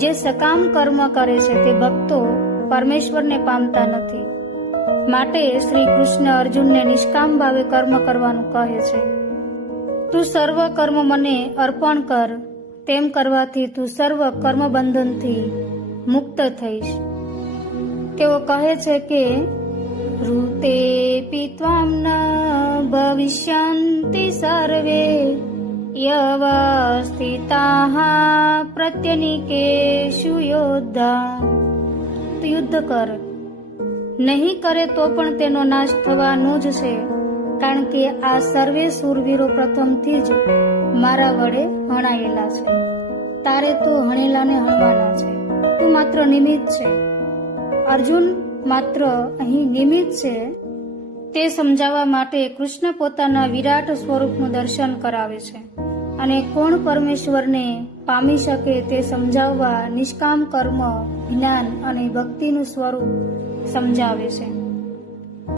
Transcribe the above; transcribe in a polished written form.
જે સકામ કર્મ કરે છે તે ભક્તો પરમેશ્વરને પામતા નથી. માટે શ્રી કૃષ્ણ અર્જુનને નિષ્કામ ભાવે કર્મ કરવાનું કહે છે. તું સર્વ કર્મ મને અર્પણ કર, તેમ કરવાથી તું સર્વ કર્મ બંધનથી મુક્ત થઈશ. તેઓ કહે છે કે ઋતે પિત્વામ ન ભવિષ્યંતિ સર્વે યવસ્થિતાઃ પ્રત્યનિકેષુ યોદ્ધા. યુદ્ધ કર, નહીં કરે તો પણ તેનો નાશ થવાનો જ છે, કારણ કે આ સર્વે શૂરવીરો પ્રથમથી જ મારા વડે હણાયેલા છે. તારે તો હણેલાને હણવાના છે, તું માત્ર નિમિત્ત છે. અર્જુન માત્ર અહીં નિમિત્ત છે. તે સમજાવવા માટે કૃષ્ણ પોતાના વિરાટ સ્વરૂપનું દર્શન કરાવે છે અને કોણ પરમેશ્વરને પામી શકે તે સમજાવવા નિષ્કામ કર્મ, જ્ઞાન અને ભક્તિનું સ્વરૂપ સમજાવે છે.